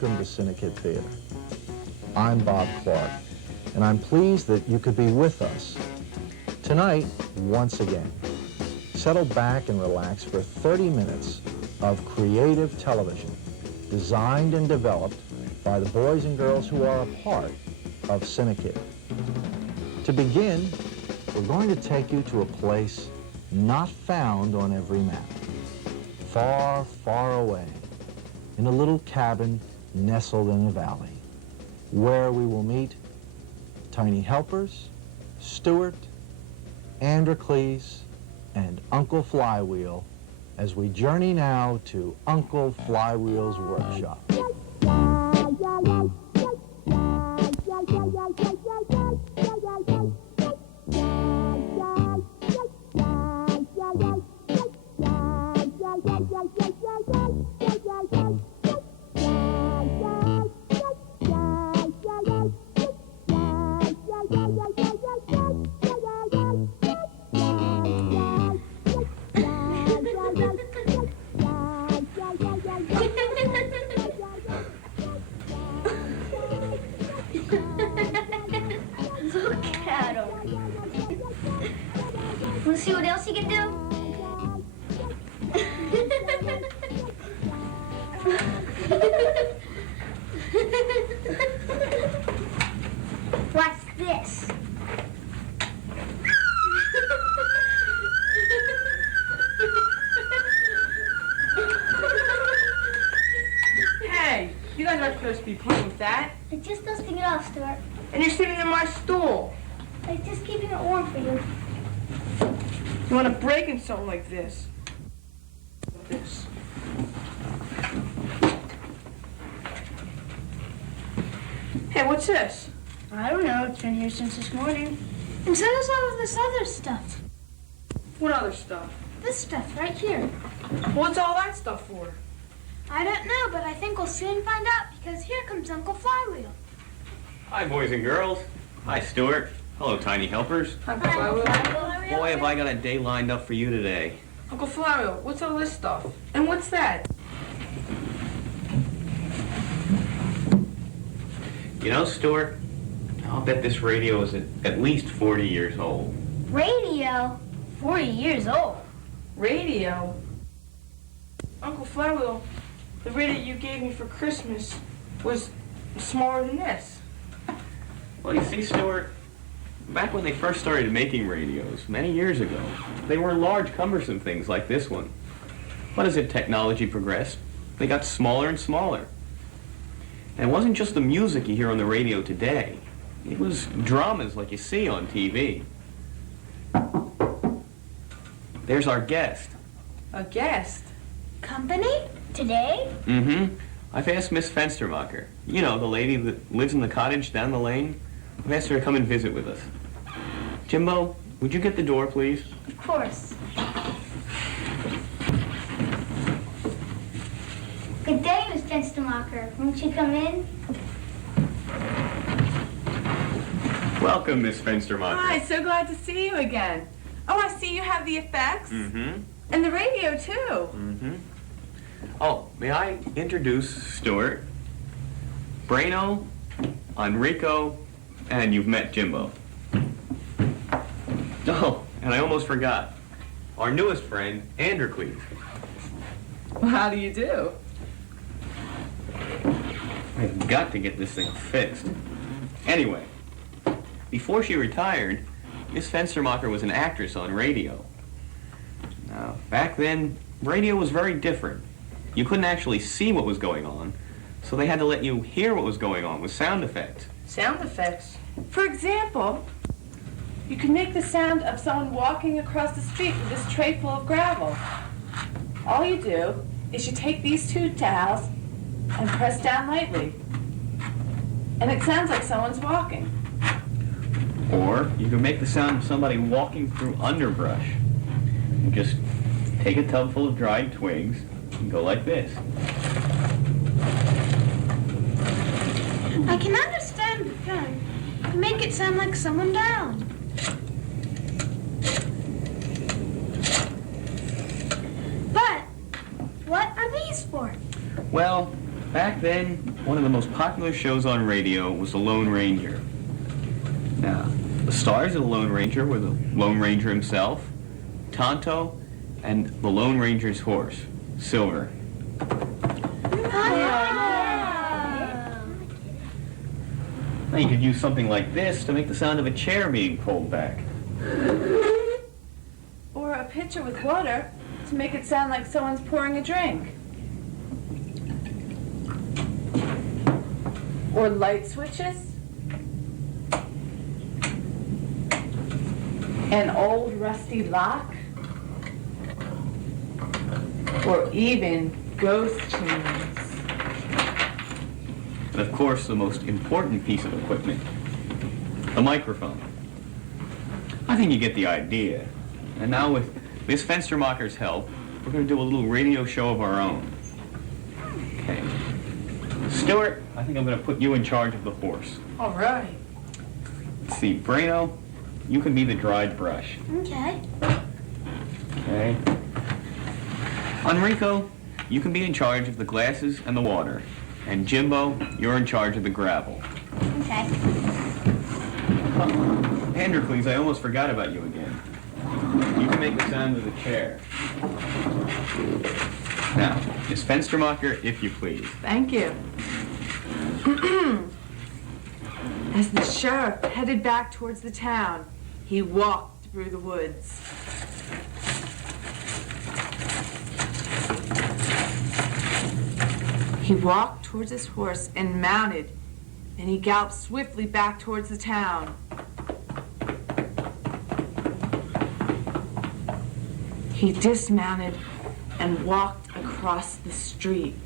welcome to CINEKYD Theater. I'm Bob Clark, and I'm pleased that you could be with us tonight once again. Settle back and relax for 30 minutes of creative television designed and developed by the boys and girls who are a part of CINEKYD. To begin, we're going to take you to a place not found on every map. Far, far away, in a little cabin nestled in a valley, where we will meet tiny helpers, Stuart, Androcles, and Uncle Flywheel as we journey now to Uncle Flywheel's workshop. Look at him. Want to see what else he can do? What's this? Hey, you guys aren't supposed to be playing with that. It just does take it off, Stuart. And you're sitting in my stool. It's just keeping it warm for you. You want to break in something like this. This. Hey, what's this? I don't know. It's been here since this morning. And so does all of this other stuff. What other stuff? This stuff right here. What's all that stuff for? I don't know, but I think we'll soon find out because here comes Uncle Flywheel. Hi, boys and girls. Hi, Stuart. Hello, tiny helpers. Uncle Flywheel. Boy, have I got a day lined up for you today. Uncle Flywheel, what's all this stuff? And what's that? You know, Stuart, I'll bet this radio is at least 40 years old. Radio? 40 years old. Radio? Uncle Flywheel, the radio you gave me for Christmas was smaller than this. Well, you see, Stuart, back when they first started making radios, many years ago, they were large, cumbersome things like this one. But as technology progressed, they got smaller and smaller. And it wasn't just the music you hear on the radio today. It was dramas like you see on TV. There's our guest. A guest? Company? Today? Mm-hmm. I've asked Miss Fenstermacher, you know, the lady that lives in the cottage down the lane. I've asked her to come and visit with us. Jimbo, would you get the door, please? Of course. Good day, Miss Fenstermacher. Won't you come in? Welcome, Miss Fenstermacher. Hi, so glad to see you again. Oh, I see you have the effects. Mm-hmm. And the radio, too. Mm-hmm. Oh, may I introduce Stuart, Braino, Enrico, and you've met Jimbo. Oh, and I almost forgot. Our newest friend, Androcles. Well, how do you do? I've got to get this thing fixed. Anyway, before she retired, Miss Fenstermacher was an actress on radio. Now, back then, radio was very different. You couldn't actually see what was going on, so they had to let you hear what was going on with sound effects. Sound effects? For example, you can make the sound of someone walking across the street with this tray full of gravel. All you do is you take these two towels and press down lightly. And it sounds like someone's walking. Or you can make the sound of somebody walking through underbrush. You just take a tub full of dried twigs and go like this. I can understand the film. You make it sound like someone down. But what are these for? Well, Back then, one of the most popular shows on radio was The Lone Ranger. Now, the stars of The Lone Ranger were the Lone Ranger himself, Tonto, and the Lone Ranger's horse, Silver. Now you could use something like this to make the sound of a chair being pulled back. Or a pitcher with water to make it sound like someone's pouring a drink. Or light switches. An old rusty lock. Or even ghost tunes. And of course, the most important piece of equipment, the microphone. I think you get the idea. And now with Miss Fenstermacher's help, we're going to do a little radio show of our own. Okay. Stuart, I think I'm going to put you in charge of the horse. All right. Let's see, Brano, you can be the dried brush. Okay. Okay. Enrico, you can be in charge of the glasses and the water. And Jimbo, you're in charge of the gravel. Okay. Androcles, I almost forgot about you again. You can make the sound of the chair. Now, Miss Fenstermacher, if you please. Thank you. As the sheriff headed back towards the town, he walked through the woods. He walked towards his horse and mounted, and he galloped swiftly back towards the town. He dismounted and walked across the street.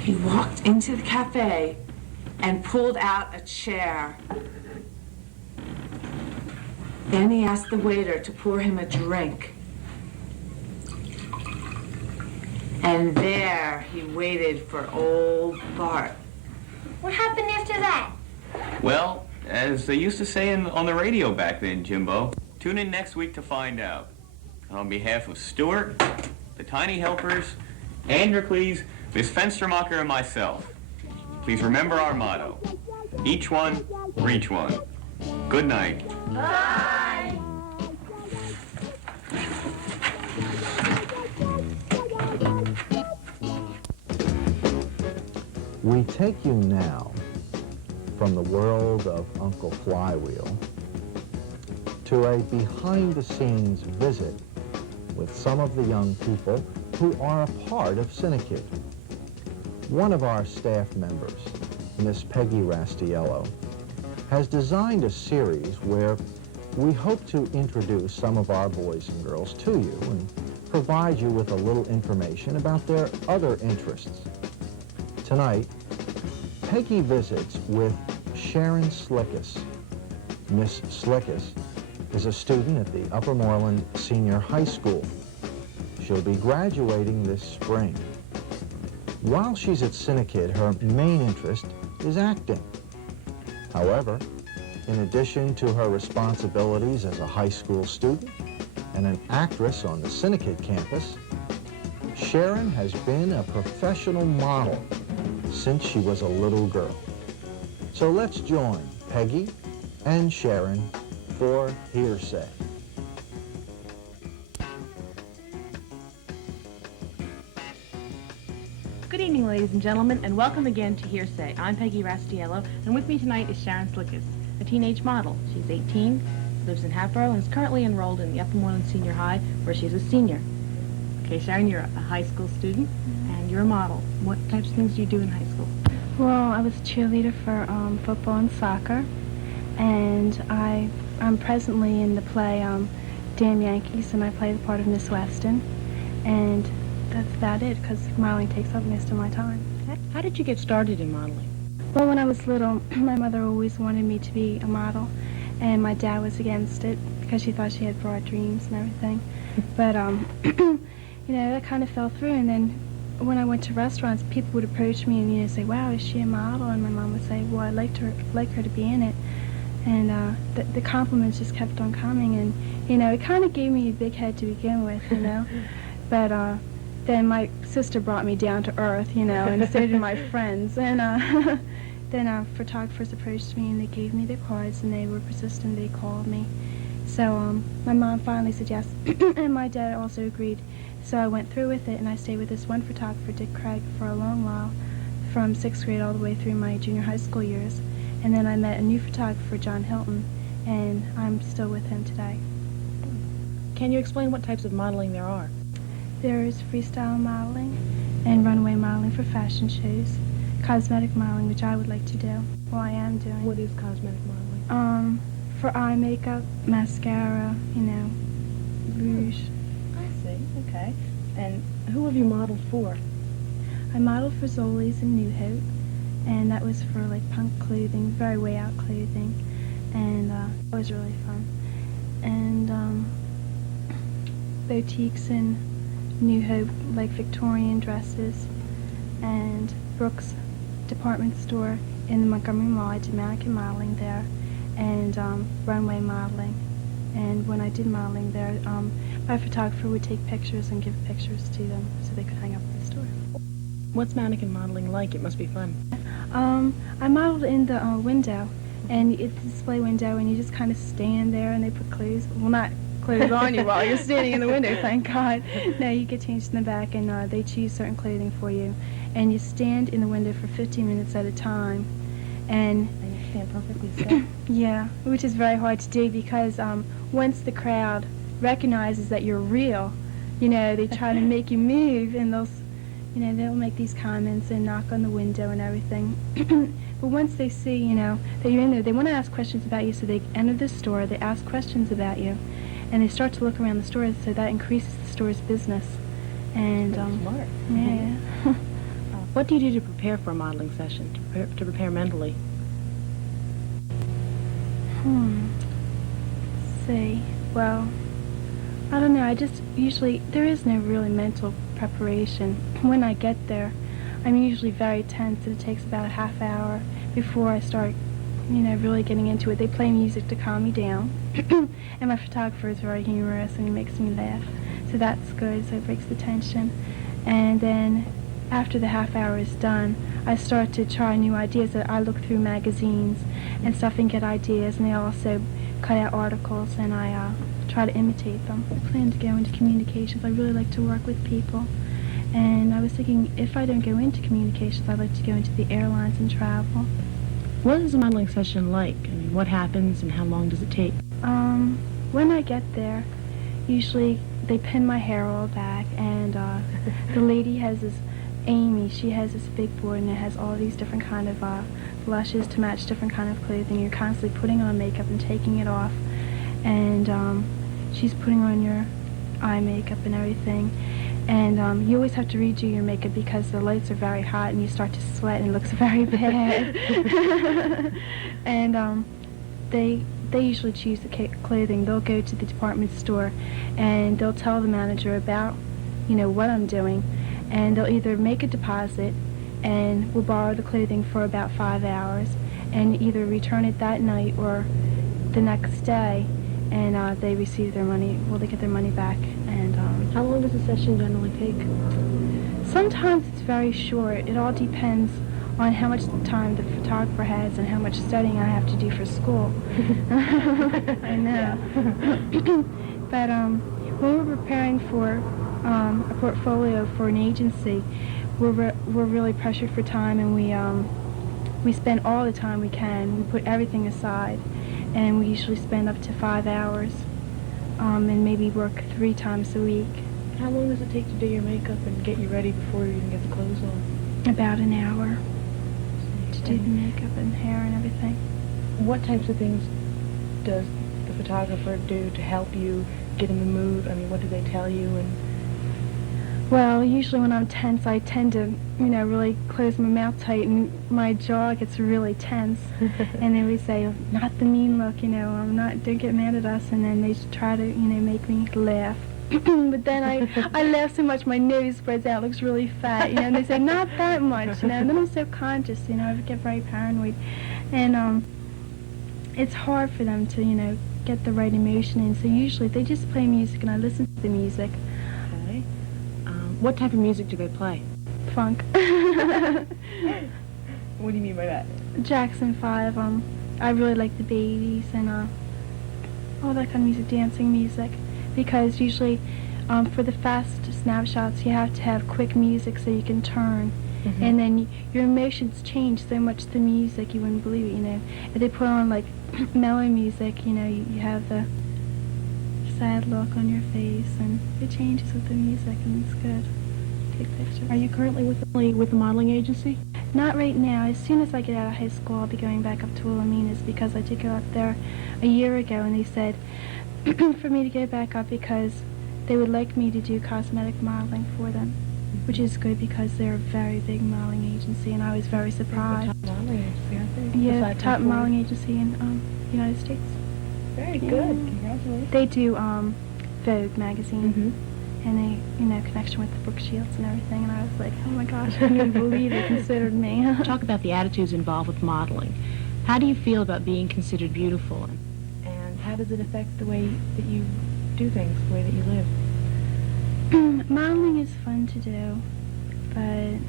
He walked into the cafe and pulled out a chair. Then he asked the waiter to pour him a drink. And there he waited for old Bart. What happened after that? Well, as they used to say on the radio back then, Jimbo, tune in next week to find out. And on behalf of Stuart, the Tiny Helpers, Androcles, Miss Fenstermacher, and myself, please remember our motto: each one, reach one. Good night. Bye. We take you now from the world of Uncle Flywheel to a behind-the-scenes visit with some of the young people who are a part of CINEKYD. One of our staff members, Miss Peggy Rastiello, has designed a series where we hope to introduce some of our boys and girls to you and provide you with a little information about their other interests. Tonight, Peggy visits with Sharon Slickus. Miss Slickus is a student at the Upper Moreland Senior High School. She'll be graduating this spring. While she's at CINEKYD, her main interest is acting. However, in addition to her responsibilities as a high school student and an actress on the CINEKYD campus, Sharon has been a professional model since she was a little girl. So let's join Peggy and Sharon for Hearsay. Good evening, ladies and gentlemen, and welcome again to Hearsay. I'm Peggy Rastiello, and with me tonight is Sharon Slickus, a teenage model. She's 18, lives in Hatboro, and is currently enrolled in the Upper Moreland Senior High, where she's a senior. Okay, Sharon, you're a high school student, and you're a model. What types of things do you do in high school? Well, I was cheerleader for football and soccer, and I'm presently in the play Damn Yankees, and I play the part of Miss Weston, and that's about it, because modeling takes up most of my time. How did you get started in modeling? Well, when I was little, my mother always wanted me to be a model, and my dad was against it, because she thought she had broad dreams and everything. But, you know, that kind of fell through, and then when I went to restaurants, people would approach me and, you know, say, wow, is she a model? And my mom would say, well, I'd like her to be in it. And the compliments just kept on coming, and it kind of gave me a big head to begin with, but then my sister brought me down to earth, and so did my friends, and then photographers approached me and they gave me their cards, and they were persistent. They called me, so my mom finally said yes, and my dad also agreed. So I went through with it, and I stayed with this one photographer, Dick Craig, for a long while, from 6th grade all the way through my junior high school years. And then I met a new photographer, John Hilton, and I'm still with him today. Can you explain what types of modeling there are? There is freestyle modeling and runway modeling for fashion shows, cosmetic modeling, which I would like to do, or I am doing. What is cosmetic modeling? For eye makeup, mascara, rouge. I see, okay. And who have you modeled for? I modeled for Zoli's in New Hope, and that was for like punk clothing, very way out clothing, and it was really fun. And boutiques in New Hope, like Victorian dresses, and Brooks department store in the Montgomery Mall. I did mannequin modeling there, and runway modeling. And when I did modeling there, my photographer would take pictures and give pictures to them so they could hang up in the store. What's mannequin modeling like? It must be fun. I modeled in the window, and it's a display window, and you just kind of stand there, and they put clothes, well, not clothes on you while you're standing in the window, thank God. No, you get changed in the back, and they choose certain clothing for you, and you stand in the window for 15 minutes at a time, and you stand perfectly still? Yeah, which is very hard to do because once the crowd recognizes that you're real, they try to make you move, and they'll make these comments and knock on the window and everything. But once they see, that you're in there, they want to ask questions about you, so they enter the store, they ask questions about you, and they start to look around the store, so that increases the store's business. And smart. Yeah. What do you do to prepare for a modeling session, to prepare mentally? Let's see. Well, I don't know. I just usually, there is no really mental preparation. When I get there, I'm usually very tense, and it takes about a half hour before I start, really getting into it. They play music to calm me down, and my photographer is very humorous, and he makes me laugh, so that's good, so it breaks the tension. And then after the half hour is done, I start to try new ideas. I look through magazines and stuff and get ideas, and I also cut out articles, and I try to imitate them. I plan to go into communications. I really like to work with people. And I was thinking, if I don't go into communications, I'd like to go into the airlines and travel. What is a modeling session like? I mean, what happens and how long does it take? When I get there, usually they pin my hair all back, and the lady has this, Amy, she has this big board, and it has all these different kind of blushes to match different kind of clothing. You're constantly putting on makeup and taking it off, and she's putting on your eye makeup and everything. And you always have to redo your makeup because the lights are very hot and you start to sweat and it looks very bad. And they usually choose the clothing. They'll go to the department store and they'll tell the manager about, what I'm doing. And they'll either make a deposit and we'll borrow the clothing for about 5 hours and either return it that night or the next day, and they receive their money. Well, they get their money back. And how long does a session generally take? Sometimes it's very short. It all depends on how much time the photographer has and how much studying I have to do for school. I know. But when we're preparing for a portfolio for an agency, we're really pressured for time, and we spend all the time we can. We put everything aside, and we usually spend up to 5 hours, and maybe work 3 times a week. How long does it take to do your makeup and get you ready before you even get the clothes on? About an hour to do the makeup and hair and everything. What types of things does the photographer do to help you get in the mood? I mean, what do they tell you? And well, usually when I'm tense, I tend to, really close my mouth tight, and my jaw gets really tense. And they would say, not the mean look, don't get mad at us. And then they try to, make me laugh. But then I laugh so much my nose spreads out, looks really fat, and they say, not that much, and then I'm so conscious, I get very paranoid. And it's hard for them to, get the right emotion in. So usually they just play music and I listen to the music. Okay. What type of music do they play? Funk. What do you mean by that? Jackson 5, I really like the babies and all that kind of music, dancing music, because usually for the fast snapshots you have to have quick music so you can turn, and then your emotions change so much to the music you wouldn't believe it, If they put on like mellow music, you have the sad look on your face and it changes with the music and it's good. Take pictures. Are you currently with the modeling agency? Not right now. As soon as I get out of high school, I'll be going back up to Wilhelmina's because I did go up there a year ago, and they said for me to go back up because they would like me to do cosmetic modeling for them, which is good because they're a very big modeling agency, and I was very surprised. Top modeling agency, aren't they? Yeah, Besides top Tom Ford? modeling agency in the United States. Very Yeah. good. Congratulations. They do Vogue magazine. Mm-hmm. And they, connection with the Brooke Shields and everything, and I was like, oh my gosh, I couldn't believe they considered me. Talk about the attitudes involved with modeling. How do you feel about being considered beautiful? And how does it affect the way that you do things, the way that you live? Modeling is fun to do, but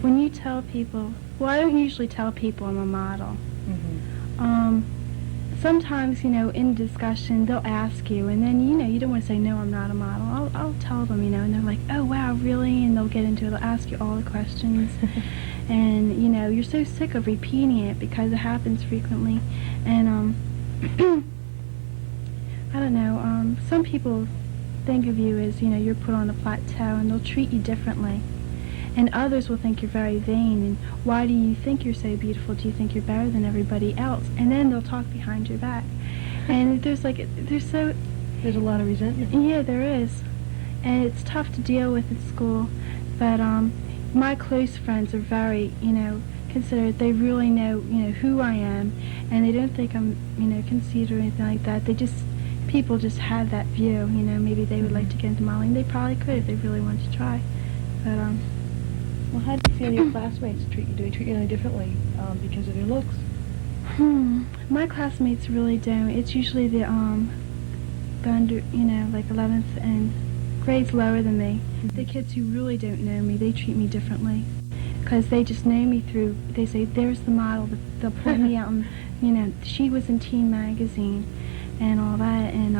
when you tell people, well, I don't usually tell people I'm a model. Sometimes, in discussion, they'll ask you, and then, you don't want to say, no, I'm not a model. I'll tell them, and they're like, oh, wow, really? And they'll get into it. They'll ask you all the questions. And, you're so sick of repeating it because it happens frequently. And, I don't know, some people think of you as, you're put on a plateau, and they'll treat you differently. And others will think you're very vain, and why do you think you're so beautiful? Do you think you're better than everybody else? And then they'll talk behind your back. And there's a lot of resentment. Yeah, there is. And it's tough to deal with at school. But my close friends are very, considerate. They really know, who I am, and they don't think I'm, conceited or anything like that. People just have that view, maybe they would like to get into modeling. They probably could if they really wanted to try. But, Well, how do you feel your classmates treat you? Do they treat you any differently because of your looks? My classmates really don't. It's usually the under, like 11th and grades lower than me. The kids who really don't know me, they treat me differently because they just know me through, they say, there's the model. They'll point me out and, she was in Teen Magazine and all that. And,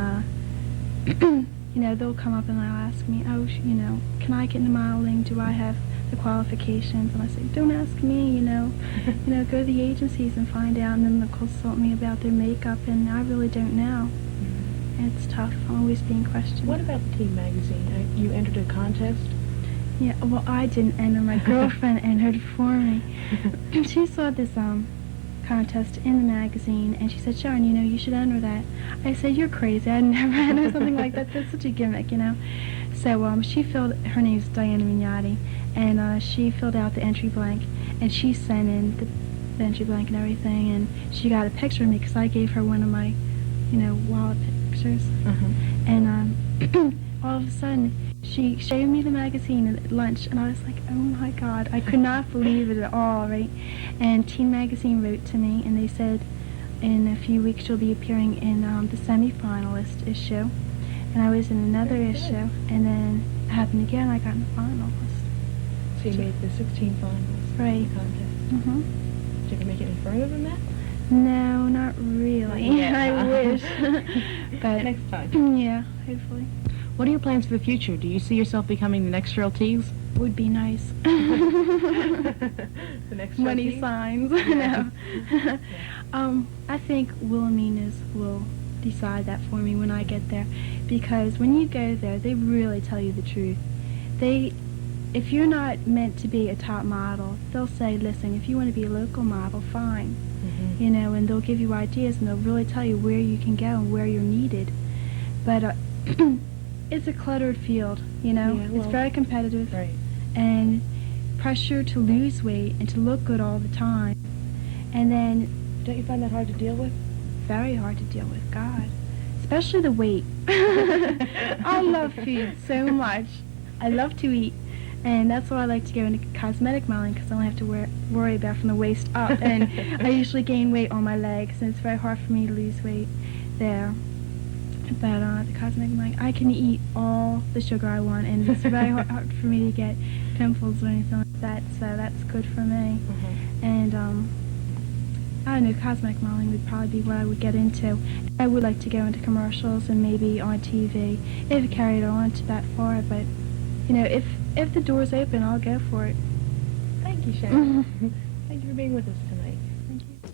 they'll come up and they'll ask me, oh, can I get into modeling? Do I have the qualifications? And I say, don't ask me, go to the agencies and find out, and then they'll consult me about their makeup, and I really don't know. It's tough. I'm always being questioned. What about the Teen Magazine? You entered a contest? Yeah, well, I didn't enter. My girlfriend entered for me. She saw this contest in the magazine, and she said, Sharon, you should enter that. I said, you're crazy. I'd never enter something like that. That's such a gimmick, So she filled, her name's Diana Mignotti, and she filled out the entry blank, and she sent in the entry blank and everything, and she got a picture of me because I gave her one of my, wallet pictures. And all of a sudden, she showed me the magazine at lunch, and I was like, oh my God, I could not believe it at all, right? And Teen Magazine wrote to me, and they said, in a few weeks you'll be appearing in the semi-finalist issue. And I was in another issue, and then it happened again, I got in the finalist. So you made the 16 finals Right. contest. Did you ever make it any further than that? No, not really. Yeah. I wish. But Next time. yeah, hopefully. What are your plans for the future? Do you see yourself becoming the next Cheryl Teagues? Would be nice. The next Cheryl Money Teagues? signs. No. I think Wilhelmina's will decide that for me when I get there, because when you go there, they really tell you the truth. If you're not meant to be a top model, they'll say, listen, if you want to be a local model, fine. And they'll give you ideas, and they'll really tell you where you can go and where you're needed. But it's a cluttered field, Yeah, it's well, very competitive. Right. And pressure to lose weight and to look good all the time. And then Don't you find that hard to deal with? very hard to deal with, God. Especially the weight. I love food so much. I love to eat. And that's why I like to go into cosmetic modeling, because I don't have to worry about from the waist up. And I usually gain weight on my legs, and it's very hard for me to lose weight there. But the cosmetic modeling, I can eat all the sugar I want, and it's very hard for me to get pimples or anything like that, so that's good for me. And I don't know, cosmetic modeling would probably be what I would get into. I would like to go into commercials and maybe on TV, if it carried on to that far, but, you know, if the door's open, I'll go for it. Thank you, Sharon. Thank you for being with us tonight.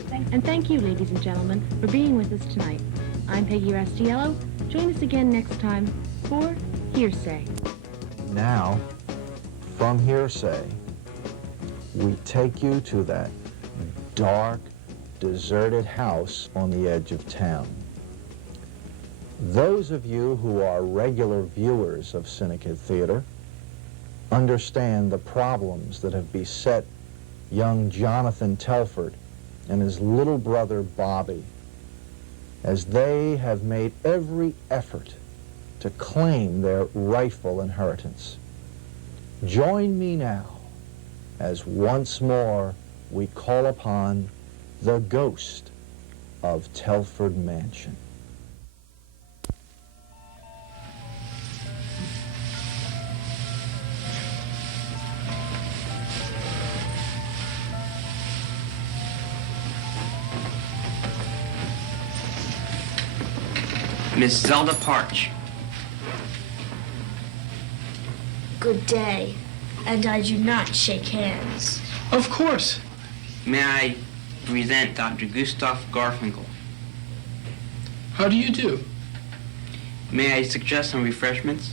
Thank you. And thank you, ladies and gentlemen, for being with us tonight. I'm Peggy Rastiello. Join us again next time for Hearsay. Now, from Hearsay, we take you to that dark, deserted house on the edge of town. Those of you who are regular viewers of CINEKYD Theater understand the problems that have beset young Jonathan Telford and his little brother Bobby, as they have made every effort to claim their rightful inheritance. Join me now as once more we call upon the ghost of Telford Mansion. Miss Zelda Parch. Good day, and I do not shake hands. Of course. May I present Dr. Gustav Garfinkel? How do you do? May I suggest some refreshments?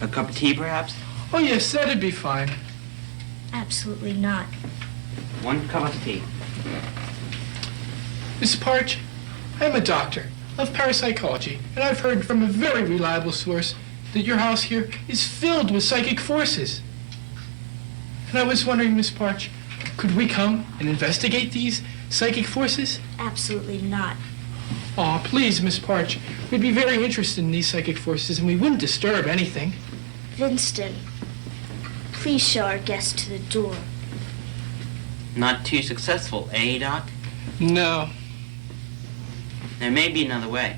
A cup of tea, perhaps? Oh, yes, that'd be fine. Absolutely not. 1 cup of tea. Miss Parch, I'm a doctor of parapsychology, and I've heard from a very reliable source that your house here is filled with psychic forces. And I was wondering, Miss Parch, could we come and investigate these psychic forces? Absolutely not. Aw, please, Miss Parch. We'd be very interested in these psychic forces, and we wouldn't disturb anything. Winston, please show our guest to the door. Not too successful, eh, Doc? No. There may be another way.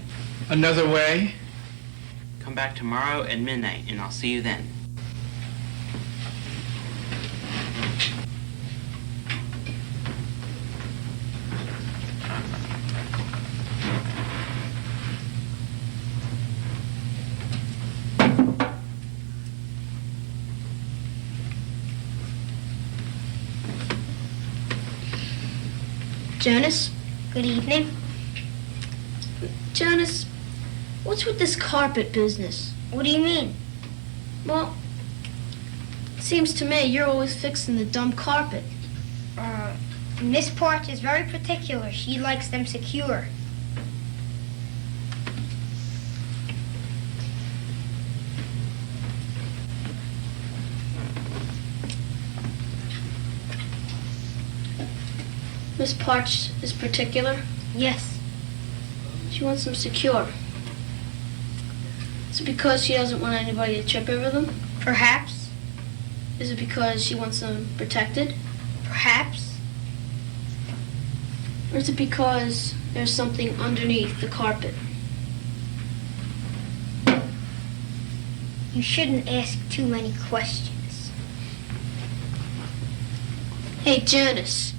Another way? Come back tomorrow at midnight, and I'll see you then. Jonas, good evening. Jonas, what's with this carpet business? What do you mean? Well, it seems to me you're always fixing the dumb carpet. Miss Parch is very particular. She likes them secure. Miss Parch is particular? Yes. She wants them secure. Is it because she doesn't want anybody to trip over them? Perhaps. Is it because she wants them protected? Perhaps. Or is it because there's something underneath the carpet? You shouldn't ask too many questions. Hey, Jonas.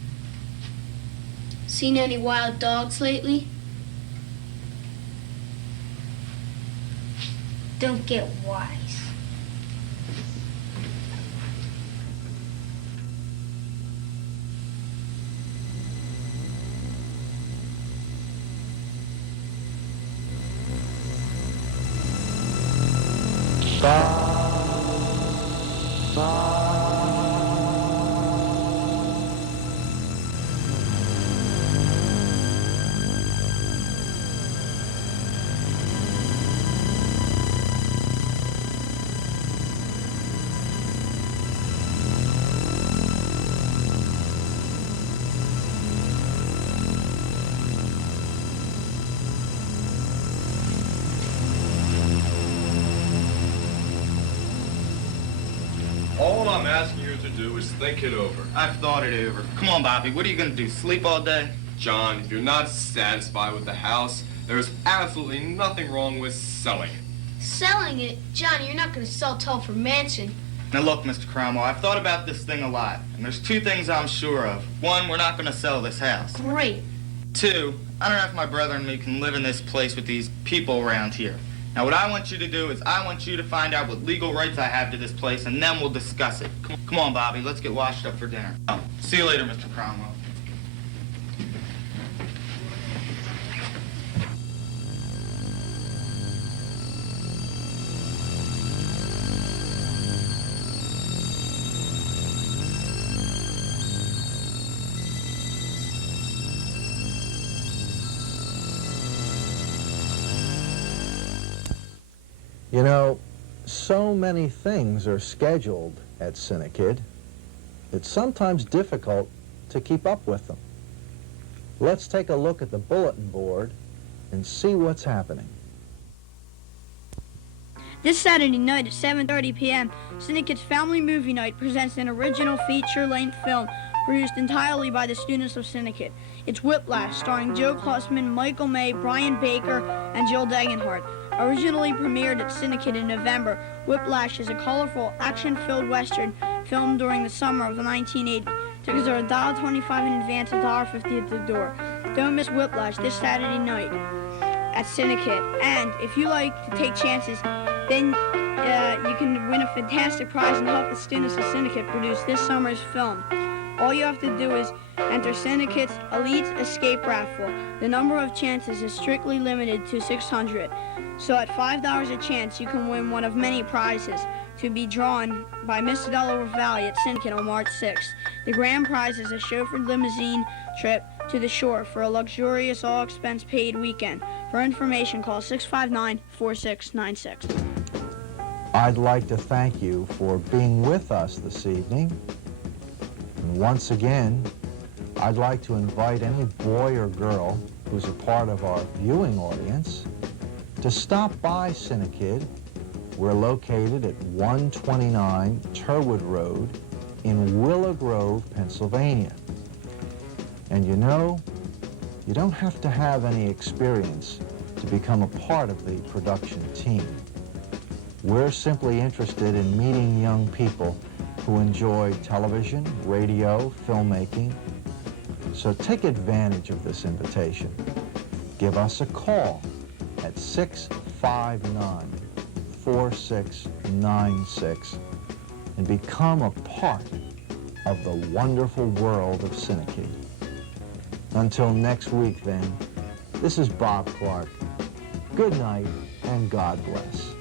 Seen any wild dogs lately? Don't get wise. do is think it over. I've thought it over. Come on, Bobby, what are you gonna do, sleep all day? John, if you're not satisfied with the house, there's absolutely nothing wrong with selling it. Selling it? Johnny, you're not going to sell Telford Mansion. Now look, Mr. Cromwell, I've thought about this thing a lot, and there's two things I'm sure of. One, we're not gonna sell this house. Great. Two, I don't know if my brother and me can live in this place with these people around here. Now what I want you to do is I want you to find out what legal rights I have to this place, and then we'll discuss it. Come on, Bobby, let's get washed up for dinner. Oh, see you later, Mr. Cromwell. You know, so many things are scheduled at CINEKYD, it's sometimes difficult to keep up with them. Let's take a look at the bulletin board and see what's happening. This Saturday night at 7:30 p.m., CINEKYD's Family Movie Night presents an original feature-length film produced entirely by the students of CINEKYD. It's Whiplash, starring Joe Klussman, Michael May, Brian Baker, and Jill Degenhardt. Originally premiered at CINEKYD in November, Whiplash is a colorful, action-filled Western filmed during the summer of 1980. Tickets are $1.25 in advance, $1.50 at the door. Don't miss Whiplash this Saturday night at CINEKYD. And if you like to take chances, then you can win a fantastic prize and help the students of CINEKYD produce this summer's film. All you have to do is enter CINEKYD's Elite Escape Raffle. The number of chances is strictly limited to 600. So at $5 a chance, you can win one of many prizes to be drawn by Mr. Delaware Valley at CINEKYD on March 6th. The grand prize is a chauffeured limousine trip to the shore for a luxurious, all-expense-paid weekend. For information, call 659-4696. I'd like to thank you for being with us this evening. And once again, I'd like to invite any boy or girl who's a part of our viewing audience to stop by CINEKYD. We're located at 129 Turwood Road in Willow Grove, Pennsylvania. And you know, you don't have to have any experience to become a part of the production team. We're simply interested in meeting young people who enjoy television, radio, filmmaking. So take advantage of this invitation. Give us a call at 659-4696 and become a part of the wonderful world of CINEKYD. Until next week then, this is Bob Clark. Good night and God bless.